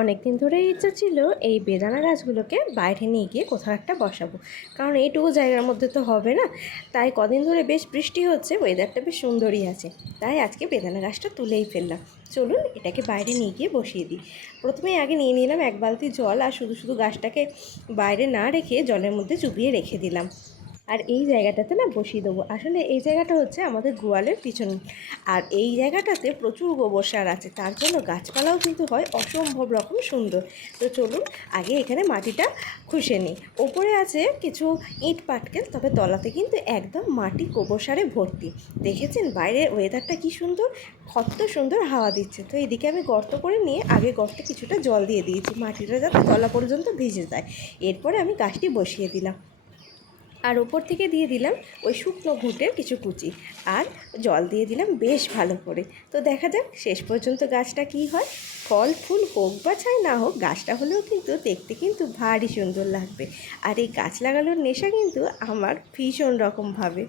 অনেক দিন ধরেই ইচ্ছা ছিল এই বেদানা গাছগুলোকে বাইরে নিয়ে গিয়ে কোথাও একটা বসাবো, কারণ এইটুকু জায়গার মধ্যে তো হবে না। তাই কদিন ধরে বেশ বৃষ্টি হচ্ছে, ওয়েদারটা বেশ সুন্দরই আছে। তাই আজকে বেদানা গাছটা তুলেই ফেললাম। চলুন এটাকে বাইরে নিয়ে গিয়ে বসিয়ে দিই। প্রথমেই আগে নিয়ে নিলাম এক বালতি জল, আর শুধু শুধু গাছটাকে বাইরে না রেখে জলের মধ্যে চুবিয়ে রেখে দিলাম। আর এই জায়গাটাতে না বসিয়ে দেবো। আসলে এই জায়গাটা হচ্ছে আমাদের গোয়ালের পিছন, আর এই জায়গাটাতে প্রচুর গোবর সার আছে, তার জন্য গাছপালাও কিন্তু হয় অসম্ভব রকম সুন্দর। তো চলুন আগে এখানে মাটিটা খুশে নিই। ওপরে আছে কিছু ইট পাটকেল, তবে তলাতে কিন্তু একদম মাটি গোবর সারে ভর্তি। দেখেছেন বাইরের ওয়েদারটা কি সুন্দর, কত সুন্দর হাওয়া দিচ্ছে। তো এদিকে আমি গর্ত করে নিয়ে আগে গর্তে কিছুটা জল দিয়ে দিয়েছি, মাটিটা যাতে তলা পর্যন্ত ভিজে যায়। এরপরে আমি গাছটি বসিয়ে দিলাম, আর ওপর থেকে দিয়ে দিলাম ওই শুকনো ঘুঁটের কিছু কুচি, আর জল দিয়ে দিলাম বেশ ভালো করে। তো দেখা যাক শেষ পর্যন্ত গাছটা কি হয়। ফল ফুল হোক বা ছাই না হোক, গাছটা হলেও কিন্তু দেখতে কিন্তু ভারী সুন্দর লাগবে। আর এই গাছ লাগানোর নেশা কিন্তু আমার ভীষণ রকমভাবে।